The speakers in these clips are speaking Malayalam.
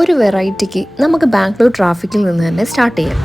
ഒരു വെറൈറ്റിക്ക് നമുക്ക് ബാംഗ്ലൂർ ട്രാഫിക്കിൽ നിന്ന് തന്നെ സ്റ്റാർട്ട് ചെയ്യാം.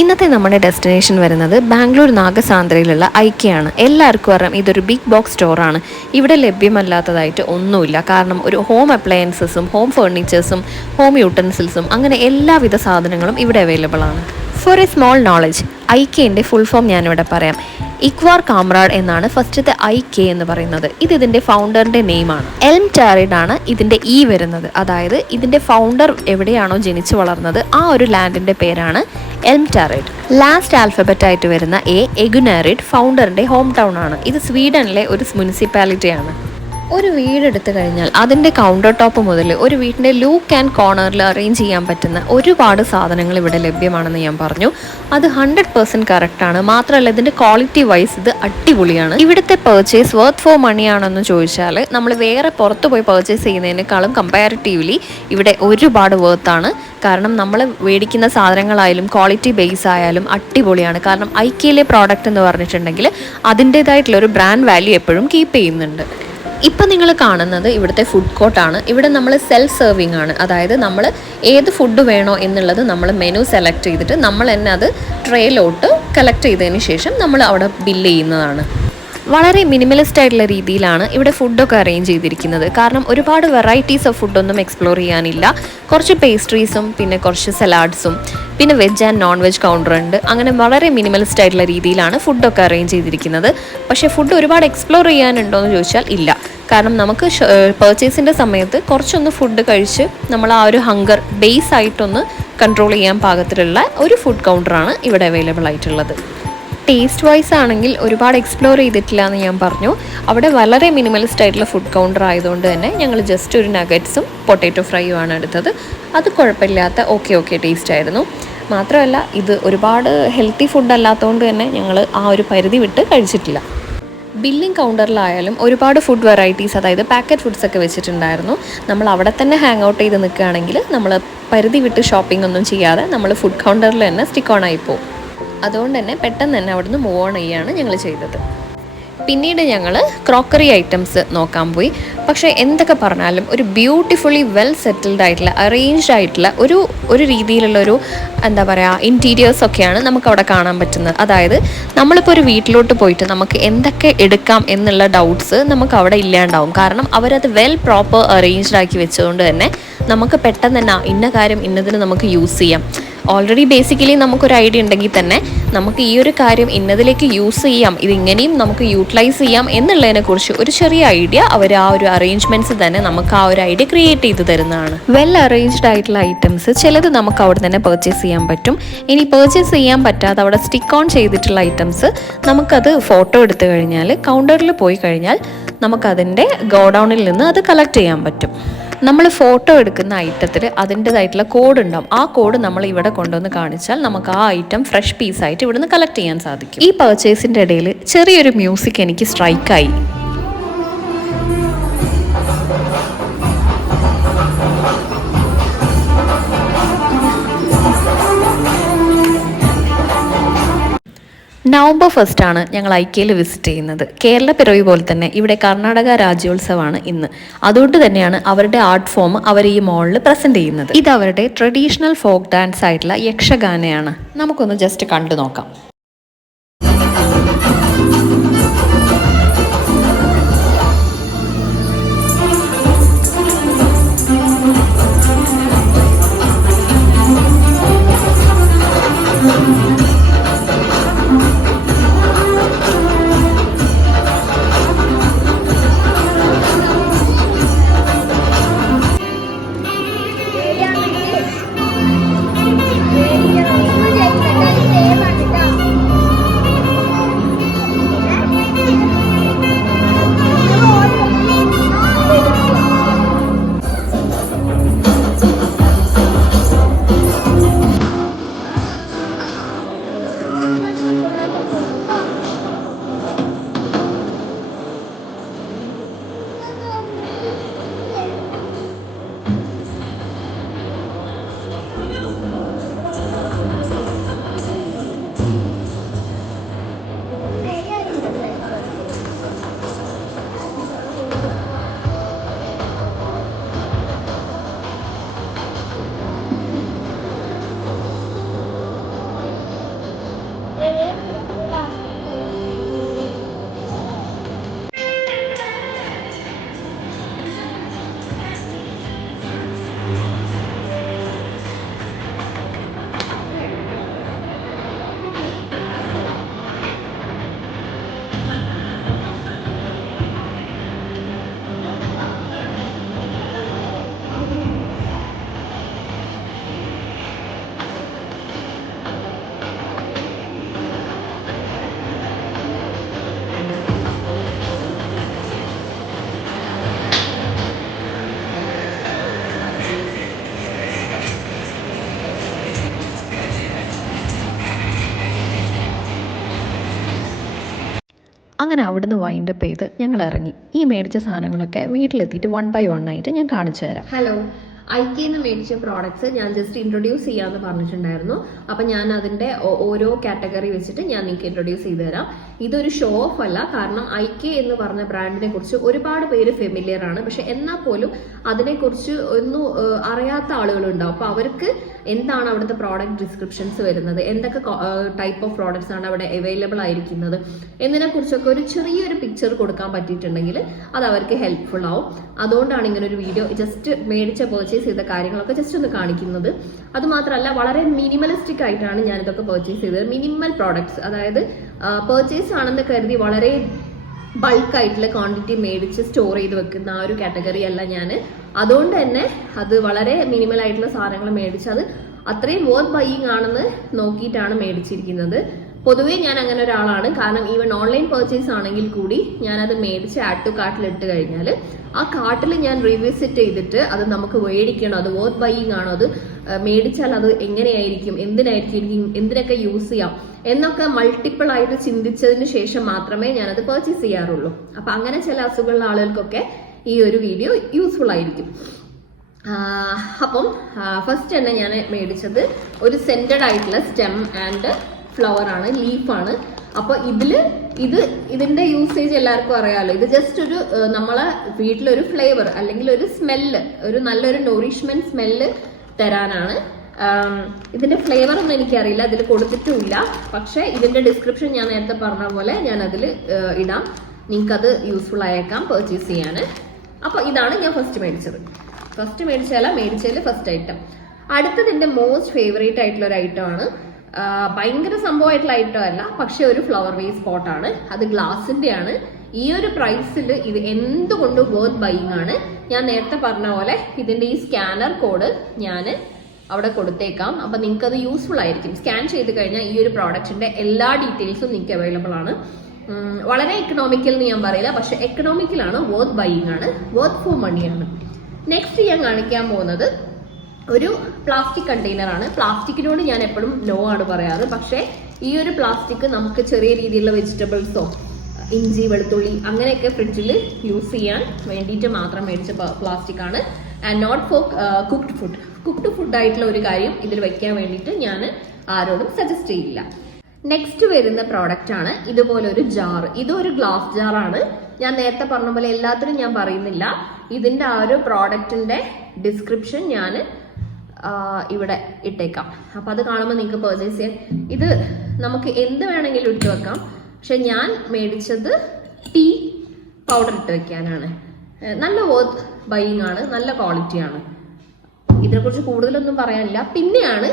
ഇന്നത്തെ നമ്മുടെ ഡെസ്റ്റിനേഷൻ വരുന്നത് ബാംഗ്ലൂർ നാഗസാന്ദ്രയിലുള്ള ഐക്യയാണ് എല്ലാവർക്കും അറിയാം ഇതൊരു ബിഗ് ബോക്സ് സ്റ്റോറാണ് ഇവിടെ ലഭ്യമല്ലാത്തതായിട്ട് ഒന്നുമില്ല. കാരണം ഒരു ഹോം അപ്ലയൻസസും ഹോം ഫേർണിച്ചേഴ്സും ഹോം യൂട്ടൻസിൽസും അങ്ങനെ എല്ലാവിധ സാധനങ്ങളും ഇവിടെ അവൈലബിൾ ആണ്. ഫോർ എ സ്മോൾ നോളജ് ഐ കെന്റെ ഫുൾ ഫോം ഞാനിവിടെ പറയാം. ഇക്വാർ കാമ്രാഡ് എന്നാണ് ഫസ്റ്റത്തെ ഐ കെ എന്ന് പറയുന്നത്. ഇത് ഇതിന്റെ ഫൗണ്ടറിന്റെ നെയിമാണ് എൽം ടാറിഡ് ആണ് ഇതിന്റെ ഇ വരുന്നത്. അതായത് ഇതിന്റെ ഫൗണ്ടർ എവിടെയാണോ ജനിച്ചു വളർന്നത് ആ ഒരു ലാൻഡിന്റെ പേരാണ് എൽം ടാറിഡ് ലാസ്റ്റ് ആൽഫബറ്റ് ആയിട്ട് വരുന്ന എ എഗുനാറിഡ് ഫൗണ്ടറിന്റെ ഹോം ടൗൺ ആണ്. ഇത് സ്വീഡനിലെ ഒരു മുനിസിപ്പാലിറ്റിയാണ് ഒരു വീടെടുത്തു കഴിഞ്ഞാൽ അതിന്റെ കൗണ്ടർ ടോപ്പ് മുതൽ ഒരു വീട്ടിന്റെ ലൂക്ക് ആൻഡ് കോർണറിൽ അറേഞ്ച് ചെയ്യാൻ പറ്റുന്ന ഒരുപാട് സാധനങ്ങൾ ഇവിടെ ലഭ്യമാണെന്ന് ഞാൻ പറഞ്ഞു. അത് ഹൺഡ്രഡ് പെർസെന്റ് കറക്റ്റാണ് മാത്രമല്ല ഇതിന്റെ ക്വാളിറ്റി വൈസ് ഇത് അടിപൊളിയാണ്. ഇവിടുത്തെ പർച്ചേസ് വർത്ത് ഫോർ മണി ആണെന്ന് ചോദിച്ചാൽ നമ്മൾ വേറെ പുറത്ത് പോയി പർച്ചേസ് ചെയ്യുന്നതിനേക്കാളും കമ്പാരിറ്റീവ്ലി ഇവിടെ ഒരുപാട് വേർത്താണ് കാരണം നമ്മൾ മേടിക്കുന്ന സാധനങ്ങളായാലും ക്വാളിറ്റി ബേസ് ആയാലും അടിപൊളിയാണ്. കാരണം ഐക്യയിലെ പ്രോഡക്റ്റ് എന്ന് പറഞ്ഞിട്ടുണ്ടെങ്കിൽ അതിന്റേതായിട്ടുള്ള ഒരു ബ്രാൻഡ് വാല്യൂ എപ്പോഴും കീപ്പ് ചെയ്യുന്നുണ്ട്. ഇപ്പം നിങ്ങൾ കാണുന്നത് ഇവിടുത്തെ ഫുഡ് കോർട്ടാണ് ഇവിടെ നമ്മൾ സെൽഫ് സെർവിങ് ആണ്. അതായത് നമ്മൾ ഏത് ഫുഡ് വേണോ എന്നുള്ളത് നമ്മൾ മെനു സെലക്ട് ചെയ്തിട്ട് നമ്മൾ തന്നെ അത് ട്രേയിലോട്ട് കളക്ട് ചെയ്തതിന് ശേഷം നമ്മൾ അവിടെ ബില്ല് ചെയ്യുന്നതാണ്. വളരെ മിനിമലിസ്റ്റ് ആയിട്ടുള്ള രീതിയിലാണ് ഇവിടെ ഫുഡൊക്കെ അറേഞ്ച് ചെയ്തിരിക്കുന്നത്. കാരണം ഒരുപാട് വെറൈറ്റീസ് ഓഫ് ഫുഡൊന്നും എക്സ്പ്ലോർ ചെയ്യാനില്ല. കുറച്ച് പേസ്ട്രീസും പിന്നെ കുറച്ച് സലാഡ്സും പിന്നെ veg and non veg counter ഉണ്ട്. അങ്ങനെ വളരെ മിനിമലിസ്റ്റ് ആയിട്ടുള്ള രീതിയിലാണ് ഫുഡൊക്കെ അറേഞ്ച് ചെയ്തിരിക്കുന്നത്. പക്ഷേ ഫുഡ് ഒരുപാട് എക്സ്പ്ലോർ ചെയ്യാനുണ്ടോ എന്ന് ചോദിച്ചാൽ ഇല്ല. കാരണം നമുക്ക് പർച്ചേസിന്റെ സമയത്ത് കുറച്ചൊന്ന് ഫുഡ് കഴിച്ച് നമ്മൾ ആ ഒരു ഹങ്കർ ബേസ് ആയിട്ടൊന്ന് കൺട്രോൾ ചെയ്യാൻ പാകത്തിലുള്ള ഒരു ഫുഡ് കൗണ്ടറാണ് ഇവിടെ അവൈലബിൾ ആയിട്ടുള്ളത്. ടേസ്റ്റ് വൈസ് ആണെങ്കിൽ ഒരുപാട് എക്സ്പ്ലോർ ചെയ്തിട്ടില്ല എന്ന് ഞാൻ പറഞ്ഞു. അവിടെ വളരെ മിനിമലിസ്റ്റ് ആയിട്ടുള്ള ഫുഡ് കൗണ്ടർ ആയതുകൊണ്ട് തന്നെ ഞങ്ങൾ ജസ്റ്റ് ഒരു നഗറ്റ്സും പൊട്ടാറ്റോ ഫ്രൈയും ആണ് എടുത്തത്. അത് കുഴപ്പമില്ലാത്ത ഓക്കെ ഓക്കെ ടേസ്റ്റ് ആയിരുന്നു. മാത്രമല്ല ഇത് ഒരുപാട് ഹെൽത്തി ഫുഡ് അല്ലാത്തതുകൊണ്ട് തന്നെ ഞങ്ങൾ ആ ഒരു പരിധി വിട്ട് കഴിച്ചിട്ടില്ല. ബില്ലിംഗ് കൗണ്ടറിലായാലും ഒരുപാട് ഫുഡ് വെറൈറ്റീസ് അതായത് പാക്കറ്റ് ഫുഡ്സ് ഒക്കെ വെച്ചിട്ടുണ്ടായിരുന്നു. നമ്മൾ അവിടെ തന്നെ ഹാങ് ഔട്ട് ചെയ്ത് നിൽക്കുകയാണെങ്കിൽ നമ്മൾ പരിധി വിട്ട് ഷോപ്പിംഗ് ഒന്നും ചെയ്യാതെ നമ്മൾ ഫുഡ് കൗണ്ടറിൽ തന്നെ സ്റ്റിക്ക് ഓൺ ആയി പോകും അതുകൊണ്ട് തന്നെ പെട്ടെന്ന് തന്നെ അവിടുന്ന് മൂവ് ഓൺ ചെയ്യുകയാണ് ഞങ്ങൾ ചെയ്തത്. പിന്നീട് ഞങ്ങൾ ക്രോക്കറി ഐറ്റംസ് നോക്കാൻ പോയി. പക്ഷേ എന്തൊക്കെ പറഞ്ഞാലും ഒരു ബ്യൂട്ടിഫുള്ളി വെൽ സെറ്റിൽഡ് ആയിട്ടുള്ള അറേഞ്ച്ഡ് ആയിട്ടുള്ള ഒരു ഒരു രീതിയിലുള്ള ഒരു എന്താ പറയുക ഇന്റീരിയേഴ്സ് ഒക്കെയാണ് നമുക്ക് അവിടെ കാണാൻ പറ്റുന്നത്. അതായത് നമ്മളിപ്പോൾ ഒരു വീട്ടിലോട്ട് പോയിട്ട് നമുക്ക് എന്തൊക്കെ എടുക്കാം എന്നുള്ള ഡൗട്ട്സ് നമുക്ക് അവിടെ ഇല്ലാണ്ടാവും. കാരണം അവരത് വെൽ പ്രോപ്പർ അറേഞ്ച്ഡ് ആക്കി വെച്ചതുകൊണ്ട് തന്നെ നമുക്ക് പെട്ടെന്ന് തന്നെ ഇന്ന കാര്യം ഇന്നതിന് നമുക്ക് യൂസ് ചെയ്യാം. ഓൾറെഡി ബേസിക്കലി നമുക്കൊരു ഐഡിയ ഉണ്ടെങ്കിൽ തന്നെ നമുക്ക് ഈ ഒരു കാര്യം ഇന്നതിലേക്ക് യൂസ് ചെയ്യാം. ഇതിങ്ങനെയും നമുക്ക് യൂട്ടിലൈസ് ചെയ്യാം എന്നുള്ളതിനെക്കുറിച്ച് ഒരു ചെറിയ ഐഡിയ അവർ ആ ഒരു അറേഞ്ച്മെന്റ്സ് തന്നെ നമുക്ക് ആ ഒരു ഐഡിയ ക്രിയേറ്റ് ചെയ്ത് തരുന്നതാണ്. വെൽ അറേഞ്ച്ഡ് ആയിട്ടുള്ള ഐറ്റംസ് ചിലത് നമുക്ക് അവിടെ തന്നെ പർച്ചേസ് ചെയ്യാൻ പറ്റും. ഇനി പർച്ചേസ് ചെയ്യാൻ പറ്റാതെ അവിടെ സ്റ്റിക്ക് ഓൺ ചെയ്തിട്ടുള്ള ഐറ്റംസ് നമുക്കത് ഫോട്ടോ എടുത്ത് കഴിഞ്ഞാൽ കൗണ്ടറിൽ പോയി കഴിഞ്ഞാൽ നമുക്കതിന്റെ ഗോഡൗണിൽ നിന്ന് അത് കളക്ട് ചെയ്യാൻ പറ്റും. നമ്മൾ ഫോട്ടോ എടുക്കുന്ന ഐറ്റത്തിൽ അതിന്റെതായിട്ടുള്ള കോഡ് ഉണ്ടാവും. ആ കോഡ് നമ്മൾ ഇവിടെ കൊണ്ടുവന്ന് കാണിച്ചാൽ നമുക്ക് ആ ഐറ്റം ഫ്രഷ് പീസായിട്ട് ഇവിടുന്ന് കളക്ട് ചെയ്യാൻ സാധിക്കും. ഈ പർച്ചേസിന്റെ ഇടയിൽ ചെറിയൊരു മ്യൂസിക് എനിക്ക് സ്ട്രൈക്കായി നവംബർ ഫസ്റ്റ് ആണ് ഞങ്ങൾ ഐക്യയിൽ വിസിറ്റ് ചെയ്യുന്നത്. കേരള പിറവി പോലെ തന്നെ ഇവിടെ കർണാടക രാജ്യോത്സവമാണ് ഇന്ന്. അതുകൊണ്ട് തന്നെയാണ് അവരുടെ ആർട്ട് ഫോം അവർ ഈ മോളിൽ പ്രസന്റ് ചെയ്യുന്നത്. ഇത് അവരുടെ ട്രഡീഷണൽ ഫോക്ക് ഡാൻസ് ആയിട്ടുള്ള യക്ഷഗാനയാണ്. നമുക്കൊന്ന് ജസ്റ്റ് കണ്ടു നോക്കാം. അങ്ങനെ അവിടുന്ന് വൈൻഡപ്പ് ചെയ്ത് ഞങ്ങൾ ഇറങ്ങി ഈ മേടിച്ച സാധനങ്ങളൊക്കെ വീട്ടിലെത്തിയിട്ട് വൺ ബൈ വൺ ആയിട്ട് ഞാൻ കാണിച്ചു തരാം. ഹലോ ഐക്കിന്ന് മേടിച്ച പ്രോഡക്ട്സ് ഞാൻ ജസ്റ്റ് ഇൻട്രൊഡ്യൂസ് ചെയ്യാമെന്ന് പറഞ്ഞിട്ടുണ്ടായിരുന്നു. അപ്പം ഞാൻ അതിന്റെ ഓരോ കാറ്റഗറി വെച്ചിട്ട് ഞാൻ നിങ്ങൾക്ക് ഇൻട്രൊഡ്യൂസ് ചെയ്ത് തരാം. ഇതൊരു ഷോ ഓഫ് അല്ല. കാരണം ഐ കെ എന്ന് പറഞ്ഞ ബ്രാൻഡിനെ കുറിച്ച് ഒരുപാട് പേര് ഫെമിലിയർ ആണ്. പക്ഷെ എന്നാൽ പോലും അതിനെക്കുറിച്ച് ഒന്നും അറിയാത്ത ആളുകളുണ്ടാവും. അപ്പോൾ അവർക്ക് എന്താണ് അവിടുത്തെ പ്രോഡക്റ്റ് ഡിസ്ക്രിപ്ഷൻസ് വരുന്നത്? എന്തൊക്കെ ടൈപ്പ് ഓഫ് പ്രോഡക്ട്സ് ആണ് അവിടെ അവൈലബിൾ ആയിരിക്കുന്നത്? എന്നതിനെ കുറിച്ചൊക്കെ ഒരു ചെറിയൊരു പിക്ചർ കൊടുക്കാൻ പറ്റിയിട്ടുണ്ടെങ്കിൽ അത് അവർക്ക് ഹെൽപ്ഫുൾ ആവും. അതുകൊണ്ടാണ് ഇങ്ങനെ ഒരു വീഡിയോ ജസ്റ്റ് മേടിച്ച പർച്ചേസ് ചെയ്ത കാര്യങ്ങളൊക്കെ ജസ്റ്റ് ഒന്ന് കാണിക്കുന്നത്. അതുമാത്രമല്ല വളരെ മിനിമലിസ്റ്റിക് ആയിട്ടാണ് ഞാൻ ഇതൊക്കെ പർച്ചേസ് ചെയ്തത്. മിനിമൽ പ്രോഡക്ട്സ് അതായത് പർച്ചേസ് ആണെന്ന് കരുതി വളരെ ബൾക്ക് ആയിട്ടുള്ള ക്വാണ്ടിറ്റി മേടിച്ച് സ്റ്റോർ ചെയ്ത് വെക്കുന്ന ആ ഒരു കാറ്റഗറി അല്ല ഞാൻ അതുകൊണ്ട് തന്നെ അത് വളരെ മിനിമൽ ആയിട്ടുള്ള സാധനങ്ങൾ മേടിച്ച് അത് അത്രയും വർത്ത് ബൈയിങ് ആണെന്ന് നോക്കിയിട്ടാണ് മേടിച്ചിരിക്കുന്നത്. പൊതുവേ ഞാൻ അങ്ങനെ ഒരാളാണ്. കാരണം ഈവൻ ഓൺലൈൻ പർച്ചേസ് ആണെങ്കിൽ കൂടി ഞാനത് മേടിച്ച് ആഡ് ടു കാർട്ടിൽ ഇട്ട് കഴിഞ്ഞാൽ ആ കാർട്ടിൽ ഞാൻ റിവിസിറ്റ് ചെയ്തിട്ട് അത് നമുക്ക് മേടിക്കണോ അത് വർത്ത് ബൈയിങ് ആണോ? അത് മേടിച്ചാൽ അത് എങ്ങനെയായിരിക്കും? എന്തിനായിരിക്കും എന്തിനൊക്കെ യൂസ് ചെയ്യാം? എന്നൊക്കെ മൾട്ടിപ്പിൾ ആയിട്ട് ചിന്തിച്ചതിന് ശേഷം മാത്രമേ ഞാനത് പർച്ചേസ് ചെയ്യാറുള്ളൂ. അപ്പൊ അങ്ങനെ ചില അസുഖമുള്ള ആളുകൾക്കൊക്കെ ഈ ഒരു വീഡിയോ യൂസ്ഫുൾ ആയിരിക്കും. അപ്പം ഫസ്റ്റ് തന്നെ ഞാൻ മേടിച്ചത് ഒരു സെന്റഡ് ആയിട്ടുള്ള സ്റ്റെം ആൻഡ് ഫ്ലവർ ആണ് ലീഫാണ് അപ്പൊ ഇതിൽ ഇത് ഇതിന്റെ യൂസേജ് എല്ലാവർക്കും അറിയാമല്ലോ ഇത് ജസ്റ്റ് ഒരു നമ്മളെ വീട്ടിലൊരു ഫ്ലേവർ അല്ലെങ്കിൽ ഒരു സ്മെല്ല് ഒരു നല്ലൊരു നോറിഷ്മെന്റ് സ്മെല്ല് തരാനാണ്. ഇതിന്റെ ഫ്ലേവർ ഒന്നും എനിക്കറിയില്ല അതിൽ കൊടുത്തിട്ടുമില്ല. പക്ഷെ ഇതിന്റെ ഡിസ്ക്രിപ്ഷൻ ഞാൻ നേരത്തെ പറഞ്ഞ പോലെ ഞാൻ അതിൽ ഇടാം. നിങ്ങൾക്ക് അത് യൂസ്ഫുൾ ആയേക്കാം പെർച്ചേസ് ചെയ്യാൻ അപ്പൊ ഇതാണ് ഞാൻ ഫസ്റ്റ് മേടിച്ചത്. ഫസ്റ്റ് മേടിച്ചാലാ മേടിച്ചതിൽ ഫസ്റ്റ് ഐറ്റം അടുത്തത് എന്റെ മോസ്റ്റ് ഫേവറേറ്റ് ആയിട്ടുള്ള ഒരു ഐറ്റം ആണ് ഭയങ്കര സംഭവമായിട്ടുള്ള ഐറ്റം അല്ല പക്ഷെ ഒരു ഫ്ലവർ വേസ് പോട്ടാണ് അത് ഗ്ലാസിന്റെ ആണ് ഈ ഒരു പ്രൈസിൽ ഇത് എന്തുകൊണ്ടും വേർത്ത് ബൈയിങ് ആണ്? ഞാൻ നേരത്തെ പറഞ്ഞ പോലെ ഇതിന്റെ ഈ സ്കാനർ കോഡ് ഞാൻ അവിടെ കൊടുത്തേക്കാം. അപ്പൊ നിങ്ങൾക്ക് അത് യൂസ്ഫുൾ ആയിരിക്കും. സ്കാൻ ചെയ്ത് കഴിഞ്ഞാൽ ഈ ഒരു പ്രോഡക്റ്റിന്റെ എല്ലാ ഡീറ്റെയിൽസും നിങ്ങൾക്ക് അവൈലബിൾ ആണ്. വളരെ എക്കണോമിക്കൽ എന്ന് ഞാൻ പറയില്ല പക്ഷെ എക്കണോമിക്കലാണ് വർത്ത് ബൈയിങ് ആണ്. വർത്ത് ഫോർ മണിയാണ് നെക്സ്റ്റ് ഞാൻ കാണിക്കാൻ പോകുന്നത് ഒരു പ്ലാസ്റ്റിക് കണ്ടെയ്നർ ആണ്. പ്ലാസ്റ്റിക്കിനോട് ഞാൻ എപ്പോഴും നോ ആണ് പറയാറ്. പക്ഷേ ഈ ഒരു പ്ലാസ്റ്റിക് നമുക്ക് ചെറിയ രീതിയിലുള്ള വെജിറ്റബിൾസോ ഇഞ്ചി വെളുത്തുള്ളി അങ്ങനെയൊക്കെ ഫ്രിഡ്ജിൽ യൂസ് ചെയ്യാൻ വേണ്ടിയിട്ട് മാത്രം മേടിച്ച പ്ലാസ്റ്റിക് ആണ്. And not for cooked food cooked food ആയിട്ടുള്ള ഒരു കാര്യം ഇതിൽ വെക്കാൻ വേണ്ടിയിട്ട് ഞാൻ ആരോടും സജസ്റ്റ് ചെയ്യില്ല. നെക്സ്റ്റ് വരുന്ന പ്രോഡക്റ്റ് ആണ് ഇതുപോലെ ഒരു ജാർ ഇതും ഒരു ഗ്ലാസ് ആണ്. ഞാൻ നേരത്തെ പറഞ്ഞ പോലെ എല്ലാത്തിനും ഞാൻ പറയുന്നില്ല. ഇതിന്റെ ആ ഒരു പ്രോഡക്റ്റിന്റെ ഡിസ്ക്രിപ്ഷൻ ഞാൻ ഇവിടെ ഇട്ടേക്കാം. അപ്പൊ അത് കാണുമ്പോൾ നിങ്ങൾക്ക് പർച്ചേസ് ചെയ്യാം ഇത് നമുക്ക് എന്ത് വേണമെങ്കിലും ഇട്ട് വെക്കാം. പക്ഷെ ഞാൻ മേടിച്ചത് ടീ പൗഡർ ഇട്ട് വെക്കാനാണ്. നല്ല വർത്ത് ബൈയിങ് ആണ് നല്ല ക്വാളിറ്റിയാണ് ഇതിനെക്കുറിച്ച് കൂടുതലൊന്നും പറയാനില്ല. പിന്നെയാണ്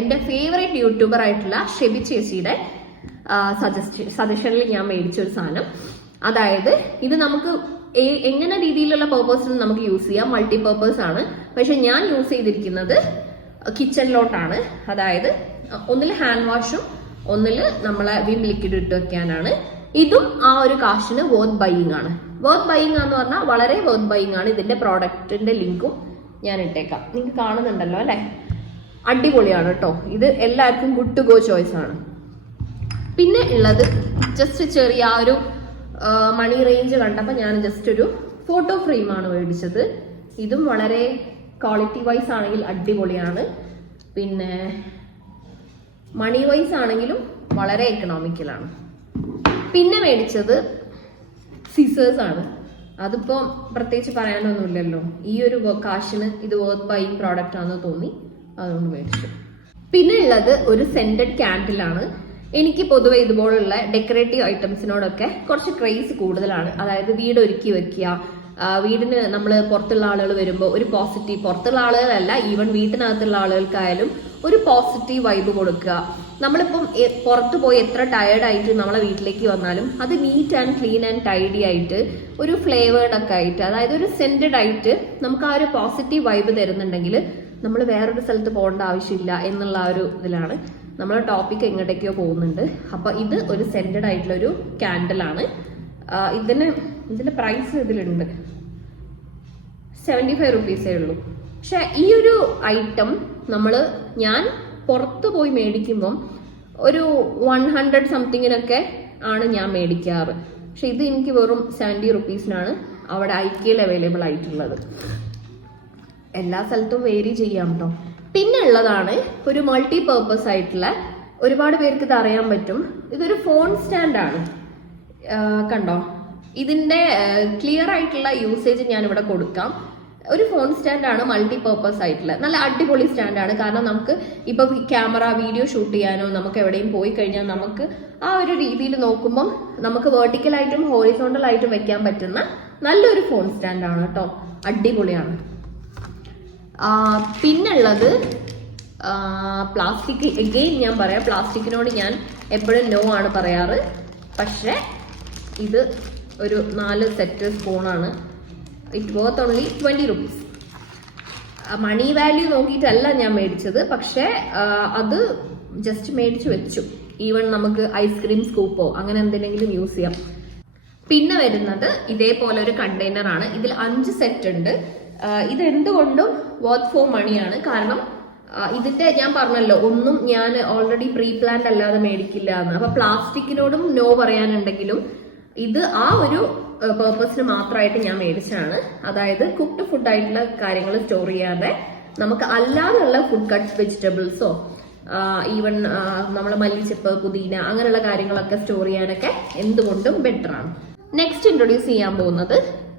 എന്റെ ഫേവറേറ്റ് യൂട്യൂബർ ആയിട്ടുള്ള ഷെബി ചേച്ചിയുടെ സജസ്റ്റ് സജഷനിൽ ഞാൻ മേടിച്ച ഒരു സാധനം. അതായത് ഇത് നമുക്ക് എങ്ങനെ രീതിയിലുള്ള പേർപ്പസിനും നമുക്ക് യൂസ് ചെയ്യാം. മൾട്ടി പേർപ്പസ് ആണ്. പക്ഷെ ഞാൻ യൂസ് ചെയ്തിരിക്കുന്നത് കിച്ചണിലോട്ടാണ് അതായത് ഒന്നിൽ ഹാൻഡ് വാഷും ഒന്നിൽ നമ്മളെ വിം ലിക്വിഡ് ഇട്ട് വെക്കാനാണ്. ഇതും ആ ഒരു കാശിന് വേർത്ത് ബൈയിങ് ആണ്. വേർത്ത് ബൈയിങ് ആന്ന് പറഞ്ഞാൽ വളരെ വേർത്ത് ബൈയിങ് ആണ്. ഇതിന്റെ പ്രോഡക്റ്റിന്റെ ലിങ്കും ഞാൻ ഇട്ടേക്കാം. നിങ്ങൾക്ക് കാണുന്നുണ്ടല്ലോ അല്ലെ? അടിപൊളിയാണ് കേട്ടോ ഇത് എല്ലാവർക്കും ഗുഡ് ടു ഗോ ചോയ്സ് ആണ്. പിന്നെ ഉള്ളത് ജസ്റ്റ് ചെറിയ ആ ഒരു മണി റേഞ്ച് കണ്ടപ്പോൾ ഞാൻ ജസ്റ്റ് ഒരു ഫോട്ടോ ഫ്രെയിമാണ് മേടിച്ചത്. ഇതും വളരെ ക്വാളിറ്റി വൈസ് ആണെങ്കിൽ അടിപൊളിയാണ്. പിന്നെ മണി വൈസ് ആണെങ്കിലും വളരെ എക്കണോമിക്കലാണ് പിന്നെ മേടിച്ചത് സിസേഴ്സ് ആണ്. അതിപ്പോ പ്രത്യേകിച്ച് പറയാനൊന്നുമില്ലല്ലോ. ഈ ഒരു കാശിന് ഇത് വർത്ത് ബൈ പ്രോഡക്റ്റ് ആണെന്ന് തോന്നി. അതുകൊണ്ട് മേടിച്ചു. പിന്നെ ഉള്ളത് ഒരു സെന്റഡ് ക്യാൻഡിലാണ് എനിക്ക് പൊതുവെ ഇതുപോലുള്ള ഡെക്കറേറ്റീവ് ഐറ്റംസിനോടൊക്കെ കുറച്ച് ക്രേസ് കൂടുതലാണ്. അതായത് വീട് ഒരുക്കി വെക്കുക വീടിന് നമ്മൾ പുറത്തുള്ള ആളുകൾ വരുമ്പോൾ ഒരു പോസിറ്റീവ് പുറത്തുള്ള ആളുകളല്ല ഈവൻ വീട്ടിനകത്തുള്ള ആളുകൾക്കായാലും ഒരു പോസിറ്റീവ് വൈബ് കൊടുക്കുക. നമ്മളിപ്പം പുറത്ത് പോയി എത്ര ടയേർഡ് ആയിട്ട് നമ്മളെ വീട്ടിലേക്ക് വന്നാലും അത് neat and clean and tidy ആയിട്ട് ഒരു ഫ്ലേവേർഡ് ഒക്കെ ആയിട്ട് അതായത് ഒരു സെന്റഡ് ആയിട്ട് നമുക്ക് ആ ഒരു പോസിറ്റീവ് വൈബ് തരുന്നുണ്ടെങ്കിൽ നമ്മൾ വേറൊരു സ്ഥലത്ത് പോകേണ്ട ആവശ്യമില്ല എന്നുള്ള ആ ഒരു ഇതിലാണ്. നമ്മളെ ടോപ്പിക് എങ്ങോട്ടേക്കോ പോകുന്നുണ്ട്. അപ്പൊ ഇത് ഒരു സെന്റഡ് ആയിട്ടുള്ള ഒരു ക്യാൻഡിലാണ് ഇതിന് ഇതിന്റെ പ്രൈസ് ഇതിലുണ്ട്. സെവന്റി ഫൈവ് റുപ്പീസേ ഉള്ളൂ. പക്ഷെ ഈ ഒരു ഐറ്റം നമ്മൾ ഞാൻ പുറത്ത് പോയി മേടിക്കുമ്പം ഒരു വൺ ഹൺഡ്രഡ് സംതിങ്ങിനൊക്കെ ആണ് ഞാൻ മേടിക്കാറ്. പക്ഷെ ഇത് എനിക്ക് വെറും സെവന്റി റുപ്പീസിനാണ് അവിടെ ഐക്യയിൽ അവൈലബിൾ ആയിട്ടുള്ളത്. എല്ലാ സ്ഥലത്തും വേരി ചെയ്യാം കേട്ടോ ഉള്ളതാണ് ഒരു മൾട്ടി പേർപ്പസ് ആയിട്ടുള്ള ഒരുപാട് പേർക്ക് ഇത് അറിയാൻ പറ്റും. ഇതൊരു ഫോൺ സ്റ്റാൻഡാണ് കണ്ടോ? ഇതിന്റെ ക്ലിയർ ആയിട്ടുള്ള യൂസേജ് ഞാൻ ഇവിടെ കൊടുക്കാം. ഒരു ഫോൺ സ്റ്റാൻഡാണ് മൾട്ടി പേർപ്പസ് ആയിട്ടുള്ള. നല്ല അടിപൊളി സ്റ്റാൻഡാണ് കാരണം നമുക്ക് ഇപ്പൊ ക്യാമറ വീഡിയോ ഷൂട്ട് ചെയ്യാനോ നമുക്ക് എവിടെയും പോയി കഴിഞ്ഞാൽ നമുക്ക് ആ ഒരു രീതിയിൽ നോക്കുമ്പോൾ നമുക്ക് വെർട്ടിക്കലായിട്ടും ഹോറിസോണ്ടലായിട്ടും വെക്കാൻ പറ്റുന്ന നല്ലൊരു ഫോൺ സ്റ്റാൻഡാണ് കേട്ടോ. അടിപൊളിയാണ്. പിന്നുള്ളത് പ്ലാസ്റ്റിക്. എഗെയിൻ ഞാൻ പറയാം പ്ലാസ്റ്റിക്കിനോട് ഞാൻ എപ്പോഴും നോ ആണ് പറയാറ്. പക്ഷേ ഇത് ഒരു നാല് സെറ്റ് സ്പൂണാണ് it worth only twenty rupees money value നോക്കിയിട്ടല്ല ഞാൻ മേടിച്ചത്. പക്ഷേ അത് ജസ്റ്റ് മേടിച്ചു വെച്ചു. ഈവൺ നമുക്ക് ഐസ്ക്രീം സ്കൂപ്പോ അങ്ങനെ എന്തെങ്കിലും യൂസ് ചെയ്യാം. പിന്നെ വരുന്നത് ഇതേപോലെ ഒരു കണ്ടെയ്നർ ആണ്. ഇതിൽ അഞ്ച് സെറ്റ് ഉണ്ട്. ഇത് എന്തുകൊണ്ടും വർത്ത് ഫോർ മണിയാണ് കാരണം ഇതിന്റെ ഞാൻ പറഞ്ഞല്ലോ ഒന്നും ഞാൻ ഓൾറെഡി പ്രീ പ്ലാൻഡ് അല്ലാതെ മേടിക്കില്ല എന്ന്. അപ്പൊ പ്ലാസ്റ്റിക്കിനോടും നോ പറയാനുണ്ടെങ്കിലും ഇത് ആ ഒരു പേർപ്പസിന് മാത്രമായിട്ട് ഞാൻ മേടിച്ചാണ് അതായത് കുക്ക്ഡ് ഫുഡ് ആയിട്ടുള്ള കാര്യങ്ങൾ സ്റ്റോർ ചെയ്യാതെ നമുക്ക് അല്ലാതെയുള്ള ഫുഡ് കട്ട്സ് വെജിറ്റബിൾസോ ഈവൻ നമ്മൾ മല്ലിച്ചപ്പ് പുതിന അങ്ങനെയുള്ള കാര്യങ്ങളൊക്കെ സ്റ്റോർ ചെയ്യാനൊക്കെ എന്തുകൊണ്ടും ബെറ്റർ ആണ്. നെക്സ്റ്റ് ഇൻട്രൊഡ്യൂസ് ചെയ്യാൻ പോകുന്നത്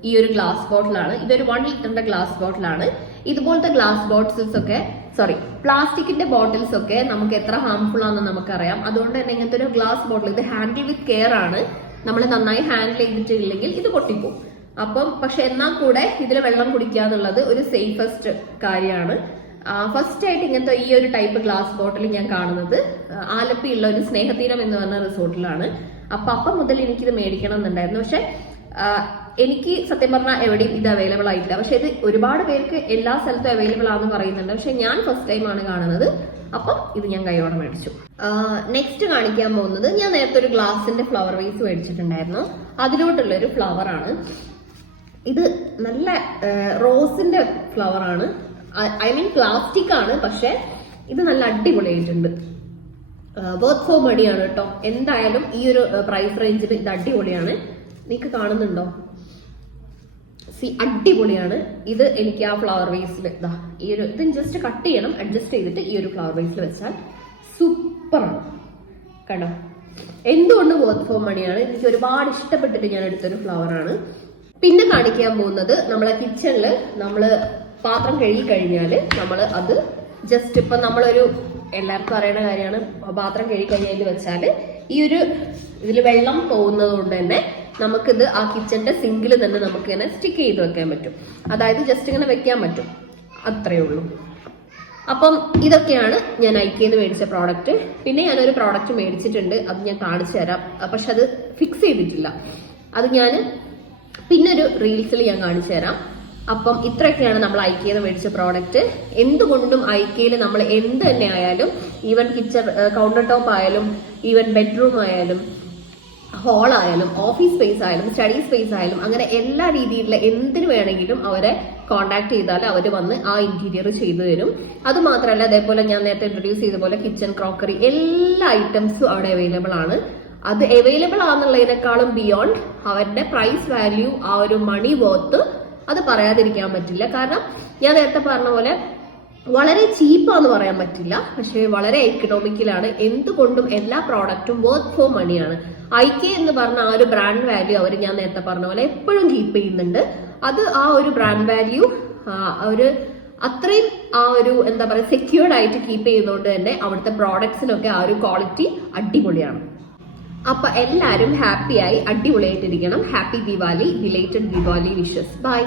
ഈ ഒരു ഗ്ലാസ് ബോട്ടിലാണ് ഇതൊരു വൺ ലിറ്ററിന്റെ ഗ്ലാസ് ബോട്ടിലാണ് ഇതുപോലത്തെ ഗ്ലാസ് ബോട്ടിൽസ് ഒക്കെ സോറി പ്ലാസ്റ്റിക്കിന്റെ ബോട്ടിൽസ് ഒക്കെ നമുക്ക് എത്ര ഹാംഫുൾ ആണെന്ന് നമുക്കറിയാം. അതുകൊണ്ട് തന്നെ ഇങ്ങനത്തെ ഒരു ഗ്ലാസ് ബോട്ടിൽ ഇത് ഹാൻഡിൽ വിത്ത് കെയർ ആണ്. നമ്മൾ നന്നായി ഹാൻഡിൽ ചെയ്തിട്ടില്ലെങ്കിൽ ഇത് പൊട്ടിപ്പോകും അപ്പം പക്ഷെ എന്നാൽ കൂടെ ഇതിൽ വെള്ളം കുടിക്കുക എന്നുള്ളത് ഒരു സേഫസ്റ്റ് കാര്യമാണ്. ഫസ്റ്റ് ആയിട്ട് ഇങ്ങനത്തെ ഈ ഒരു ടൈപ്പ് ഗ്ലാസ് ബോട്ടിൽ ഞാൻ കാണുന്നത് ആലപ്പിയുള്ള ഒരു സ്നേഹതീരം എന്ന് പറഞ്ഞ റിസോർട്ടിലാണ് അപ്പൊ അപ്പം മുതൽ എനിക്കിത് മേടിക്കണം എന്നുണ്ടായിരുന്നു പക്ഷെ എനിക്ക് സത്യം പറഞ്ഞാൽ എവിടെയും ഇത് അവൈലബിൾ ആയിട്ടില്ല. പക്ഷെ ഇത് ഒരുപാട് പേർക്ക് എല്ലാ സ്ഥലത്തും അവൈലബിൾ ആണെന്ന് പറയുന്നുണ്ട്. പക്ഷെ ഞാൻ ഫസ്റ്റ് ടൈം ആണ് കാണുന്നത്. അപ്പം ഇത് ഞാൻ കൈയോടെ മേടിച്ചു. നെക്സ്റ്റ് കാണിക്കാൻ പോകുന്നത് ഞാൻ നേരത്തെ ഒരു ഗ്ലാസിന്റെ ഫ്ലവർ വേസ് മേടിച്ചിട്ടുണ്ടായിരുന്നു. അതിലോട്ടുള്ള ഒരു ഫ്ലവർ ആണ്. ഇത് നല്ല റോസിന്റെ ഫ്ലവർ ആണ്. ഐ മീൻ പ്ലാസ്റ്റിക് ആണ്. പക്ഷെ ഇത് നല്ല അടിപൊളിയായിട്ടുണ്ട്. വർത്ത് ഫോർ മണിയാണ് കേട്ടോ എന്തായാലും ഈ ഒരു പ്രൈസ് റേഞ്ചിൽ ഇത് അടിപൊളിയാണ്. നിങ്ങൾക്ക് കാണുന്നുണ്ടോ? സി അടിപൊളിയാണ്. ഇത് എനിക്ക് ആ ഫ്ലവർ വേസിൽ ഇതാ ഈ ഒരു ഇത് ജസ്റ്റ് കട്ട് ചെയ്യണം. അഡ്ജസ്റ്റ് ചെയ്തിട്ട് ഈ ഒരു ഫ്ലവർ വേസിൽ വെച്ചാൽ സൂപ്പറാണ്. കണ്ടോ? എന്തുകൊണ്ട് വർത്ത് ഫോർ മണിയാണ് എനിക്ക് ഒരുപാട് ഇഷ്ടപ്പെട്ടിട്ട് ഞാൻ എടുത്തൊരു ഫ്ലവറാണ് പിന്നെ കാണിക്കാൻ പോകുന്നത് നമ്മളെ കിച്ചണിൽ നമ്മൾ പാത്രം കഴുകി കഴിഞ്ഞാൽ നമ്മൾ അത് ജസ്റ്റ് ഇപ്പൊ നമ്മളൊരു എല്ലാവർക്കും അറിയുന്ന കാര്യമാണ്. പാത്രം കഴുകി കഴിഞ്ഞതിൽ വെച്ചാൽ ഈ ഒരു ഇതിൽ വെള്ളം പോകുന്നത് കൊണ്ട് തന്നെ നമുക്കിത് ആ കിച്ചന്റെ സിങ്കിൽ തന്നെ നമുക്ക് ഇങ്ങനെ സ്റ്റിക്ക് ചെയ്ത് വെക്കാൻ പറ്റും. അതായത് ജസ്റ്റ് ഇങ്ങനെ വെക്കാൻ പറ്റും. അത്രയേ ഉള്ളൂ. അപ്പം ഇതൊക്കെയാണ് ഞാൻ ഐക്കിയെന്ന് മേടിച്ച പ്രോഡക്റ്റ് പിന്നെ ഞാനൊരു പ്രോഡക്റ്റ് മേടിച്ചിട്ടുണ്ട്. അത് ഞാൻ കാണിച്ചു തരാം. പക്ഷെ അത് ഫിക്സ് ചെയ്തിട്ടില്ല. അത് ഞാൻ പിന്നൊരു റീൽസിൽ ഞാൻ കാണിച്ചു തരാം. അപ്പം ഇത്രയൊക്കെയാണ് നമ്മൾ ഐക്കിയെന്ന് മേടിച്ച പ്രോഡക്റ്റ് എന്തുകൊണ്ടും ഐക്കിയയിൽ നമ്മൾ എന്ത് തന്നെ ആയാലും ഈവൻ കിച്ചൺ കൗണ്ടർ ടോപ്പ് ആയാലും ഈവൻ ബെഡ്റൂം ആയാലും ഹോൾ ആയാലും ഓഫീസ് സ്പേസ് ആയാലും സ്റ്റഡി സ്പേസ് ആയാലും അങ്ങനെ എല്ലാ രീതിയിലുള്ള എന്തിനു വേണമെങ്കിലും അവരെ കോൺടാക്ട് ചെയ്താൽ അവർ വന്ന് ആ ഇന്റീരിയർ ചെയ്തു തരും. അത് മാത്രമല്ല അതേപോലെ ഞാൻ നേരത്തെ ഇൻട്രൊഡ്യൂസ് ചെയ്ത പോലെ കിച്ചൺ ക്രോക്കറി എല്ലാ ഐറ്റംസും അവിടെ അവൈലബിൾ ആണ്. അത് അവൈലബിൾ ആണെന്നുള്ളതിനേക്കാളും ബിയോണ്ട് അവരുടെ പ്രൈസ് വാല്യൂ ആ ഒരു മണി വർത്ത് അത് പറയാതിരിക്കാൻ പറ്റില്ല. കാരണം ഞാൻ നേരത്തെ പറഞ്ഞ പോലെ വളരെ ചീപ്പാന്ന് പറയാൻ പറ്റില്ല. പക്ഷേ വളരെ എക്കണോമിക്കലാണ് എന്തുകൊണ്ടും എല്ലാ പ്രോഡക്റ്റും വർക്ക് ഫോർ മണിയാണ് ഐ കെ എന്ന് പറഞ്ഞ ആ ഒരു ബ്രാൻഡ് വാല്യൂ അവർ ഞാൻ നേരത്തെ പറഞ്ഞ പോലെ എപ്പോഴും കീപ്പ് ചെയ്യുന്നുണ്ട്. അത് ആ ഒരു ബ്രാൻഡ് വാല്യൂ ഒരു അത്രയും ആ ഒരു എന്താ പറയുക സെക്യൂർഡ് ആയിട്ട് കീപ്പ് ചെയ്യുന്നതുകൊണ്ട് തന്നെ അവിടുത്തെ പ്രോഡക്ട്സിനൊക്കെ ആ ഒരു ക്വാളിറ്റി അടിപൊളിയാണ്. അപ്പൊ എല്ലാരും ഹാപ്പിയായി അടിപൊളിയായിട്ടിരിക്കണം. Happy Diwali belated Diwali wishes bye